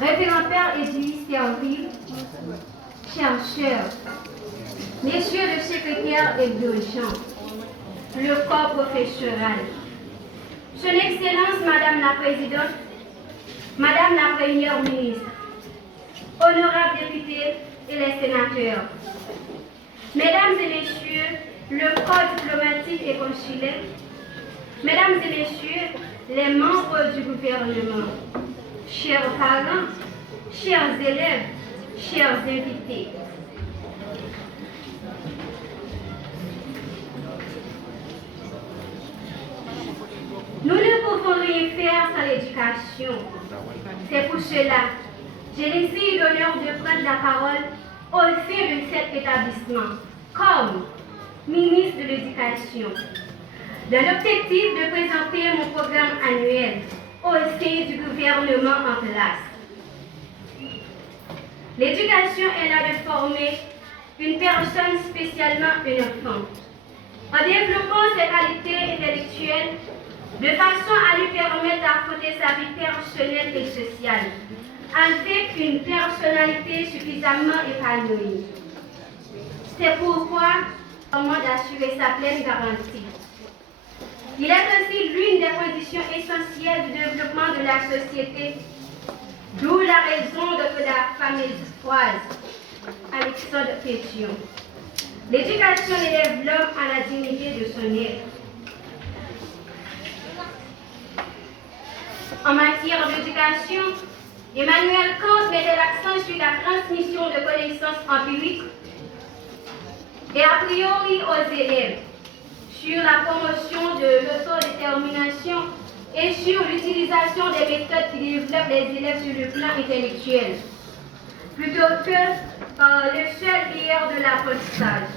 référentaire Edwige Serville, chercheur, messieurs le secrétaire et dirigeant, le corps professoral, Son Excellence Madame la Présidente, Madame la Première Ministre, honorables députés et les sénateurs, Mesdames et Messieurs, le corps diplomatique et consulaire, Mesdames et Messieurs, les membres du gouvernement, chers parents, chers élèves, chers invités. Nous ne pouvons rien faire sans l'éducation. C'est pour cela que j'ai ici l'honneur de prendre la parole au sein de cet établissement comme ministre de l'Éducation, dans l'objectif de présenter mon programme annuel au sein du gouvernement en place. L'éducation est là de former une personne, spécialement un enfant, en développant ses qualités intellectuelles de façon à lui permettre d'affronter sa vie personnelle et sociale avec une personnalité suffisamment épanouie. C'est pourquoi on demande d'assurer sa pleine garantie. Il est aussi l'une des conditions essentielles du développement de la société, d'où la raison de la fameuse phrase Alexandre Pétion. L'éducation élève l'homme à la dignité de son être. En matière d'éducation, Emmanuel Kant mettait l'accent sur la transmission de connaissances empiriques et a priori aux élèves, sur la promotion de l'autodétermination et sur l'utilisation des méthodes qui développent les élèves sur le plan intellectuel, plutôt que par le seul biais de l'apprentissage.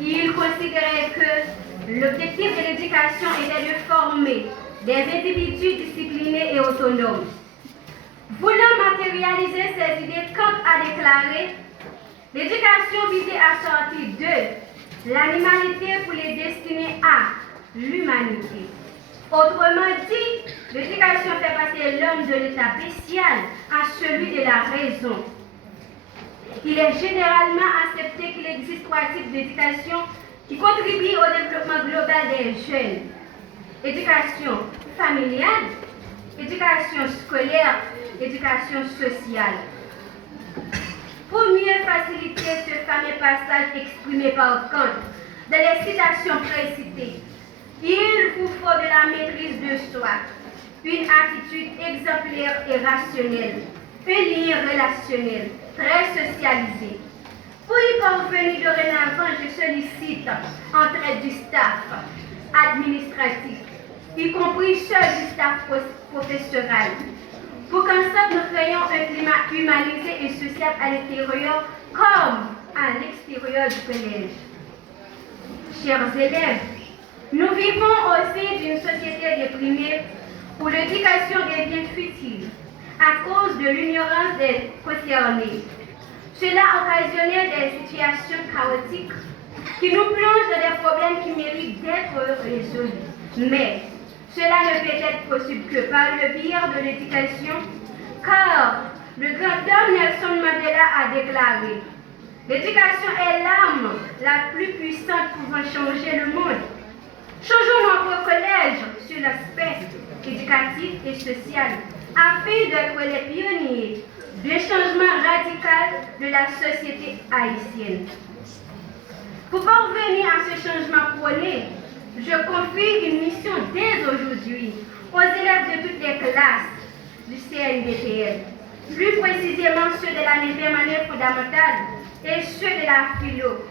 Il considérait que l'objectif de l'éducation était de former des individus disciplinés et autonomes. Voulant matérialiser ces idées, Kant a déclaré « L'éducation visait à sortir de l'animalité pour les destiner à l'humanité ». Autrement dit, l'éducation fait passer l'homme de l'état bestial à celui de la raison. Il est généralement accepté qu'il existe trois types d'éducation qui contribuent au développement global des jeunes. Éducation familiale, éducation scolaire, éducation sociale. Pour mieux faciliter ce fameux passage exprimé par Kant dans les citations précitées, il vous faut de la maîtrise de soi, une attitude exemplaire et rationnelle, un lien relationnel, très socialisé. Pour y parvenir dorénavant, je sollicite entraide du staff administratif, y compris ceux du staff professoral, pour qu'ensemble nous créions un climat humanisé et social à l'intérieur comme à l'extérieur du collège. Chers élèves, nous vivons au sein d'une société déprimée où l'éducation devient futile à cause de l'ignorance des concernés. Cela occasionnait des situations chaotiques qui nous plongent dans des problèmes qui méritent d'être résolus. Mais cela ne peut être possible que par le biais de l'éducation, car le grand homme Nelson Mandela a déclaré « L'éducation est l'arme la plus puissante pouvant changer le monde ». Changeons notre collège sur l'aspect éducatif et social afin d'être les pionniers d'un changement radical de la société haïtienne. Pour parvenir à ce changement prôné, je confie une mission dès aujourd'hui aux élèves de toutes les classes du CNDPL, plus précisément ceux de l'année permanente fondamentale et ceux de la philo.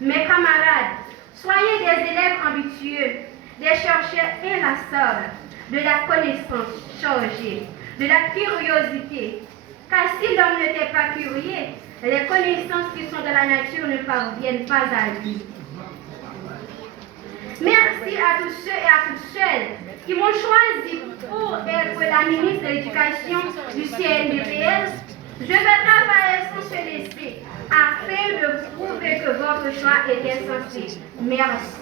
Mes camarades, soyez des élèves ambitieux, des chercheurs inlassables, de la connaissance chargée, de la curiosité, car si l'homme n'était pas curieux, les connaissances qui sont dans la nature ne parviennent pas à lui. Merci à tous ceux et à toutes celles qui m'ont choisi pour être la ministre de l'Éducation du CNDPL. Je vais travailler sans se laisser afin de vous prouver que votre choix est insensé. Merci.